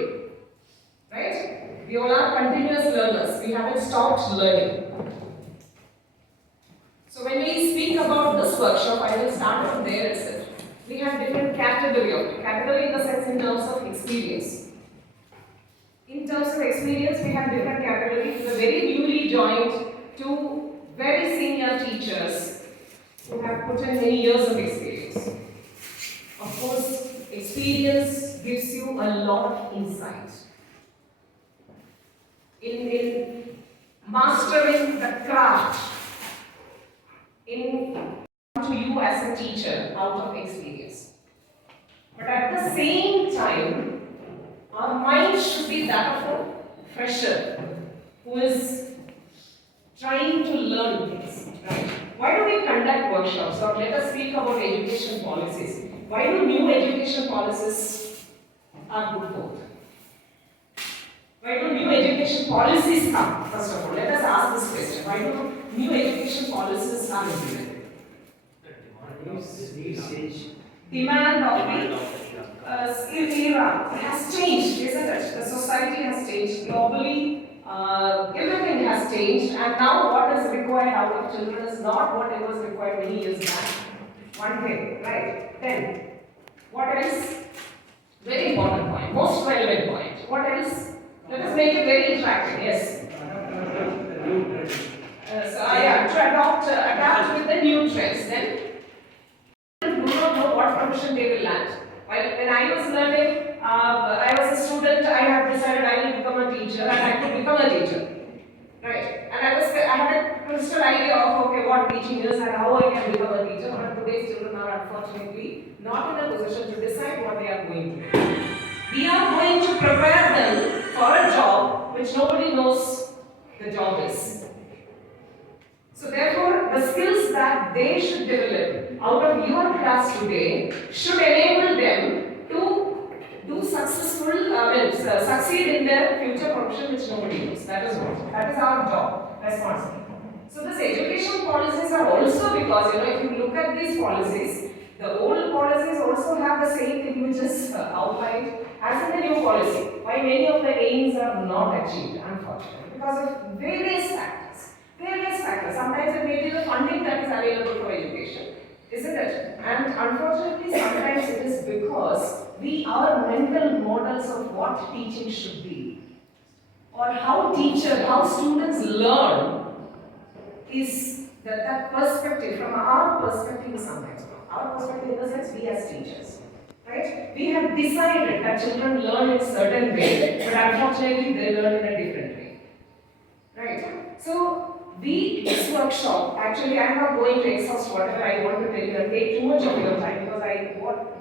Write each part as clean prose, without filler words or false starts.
today, right? We all are continuous learners. We haven't stopped learning. So when we speak about this workshop, I will start from there itself. We have different category in the sense in terms of experience. In terms of experience, we have different categories. The very newly joined to very senior teachers who have put in many years of experience. Of course, experience gives you a lot of insight. In mastering the craft, in to you as a teacher out of experience. But at the same time, our mind should be that of a fresher who is trying to learn things. Right? Why do we conduct workshops? Or let us speak about education policies. Why do new education policies are good for? Why do new education policies come? First of all, let us ask this question. Why do new education policies are implemented? Demand of the era has changed, isn't it? The society has changed globally. Everything has changed, and now what is required out of children is not what it was required many years back. One thing, right? Then, what else? Very important point, most relevant point. What else? Let us make it very interactive. Yes. To adapt with the new trends. Then, do not know what profession they will land. When I was learning, I was a student. I have decided I will become a teacher, and I could become a teacher. Right? And I had a crystal idea of okay, what teaching is and how I can become a teacher. But today's children are unfortunately not in a position to decide what they are going to do. We are going to prepare them for a job which nobody knows the job is. So therefore, the skills that they should develop out of your class today should enable them to do succeed in their future profession which nobody knows. That is what. That is our job, responsibility. So these education policies are also because, if you look at these policies, the old policies also have the same thing which is outlined as in the new policy. Why many of the aims are not achieved, unfortunately, because of various factors. Sometimes it may be the funding that is available for education, isn't it? And unfortunately, sometimes it is because our mental models of what teaching should be, or how students learn, is that perspective, from our perspective is sometimes wrong. Our perspective in the sense we as teachers. Right? We have decided that children learn in a certain way, but unfortunately they learn in a different way. Right? So, this workshop, actually I am not going to exhaust whatever I want to tell you and take too much of your time because I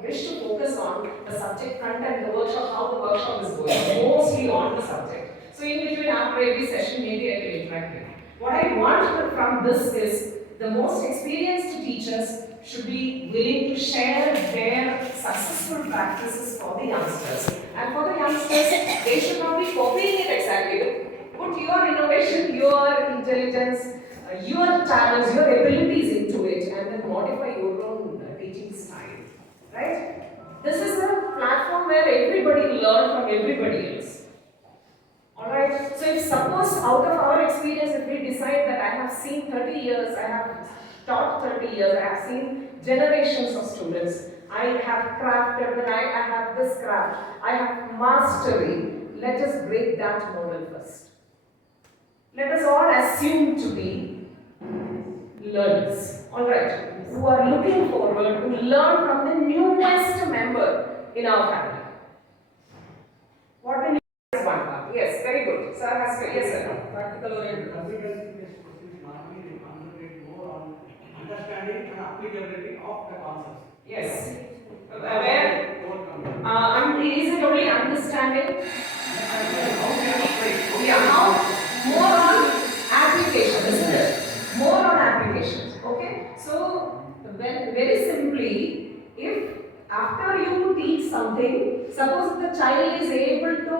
wish to focus on the subject content, the workshop, how the workshop is going, mostly on the subject. So in between, after every session, maybe I will interact with you. What I want from this is the most experienced teachers should be willing to share their successful practices for the youngsters. And for the youngsters, they should not be copying it exactly. Put your innovation, your intelligence, your talents, your abilities into it and then modify your own teaching style. Right? This is a platform where everybody learns from everybody else. Alright? So if suppose out of our experience, if we decide that I have seen 30 years, I have taught 30 years, I have seen generations of students, I have crafted, and I have this craft, I have mastery, let us break that model first. Let us all assume to be learners, alright, who are looking forward to learn from the newest member in our family. What the newest one part? Yes, very good. Sir has to, yes sir. Practical oriented. Normally concentrate more on understanding and applicability of the concepts. Yes. Where? Is it only understanding? Yeah, how? More on application, isn't it? More on application. Okay? So, very simply, if after you teach something, suppose the child is able to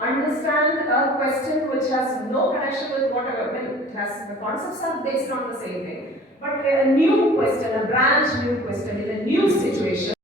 understand a question which has no connection with whatever, the concepts are based on the same thing, but a new question, a brand new question in a new situation,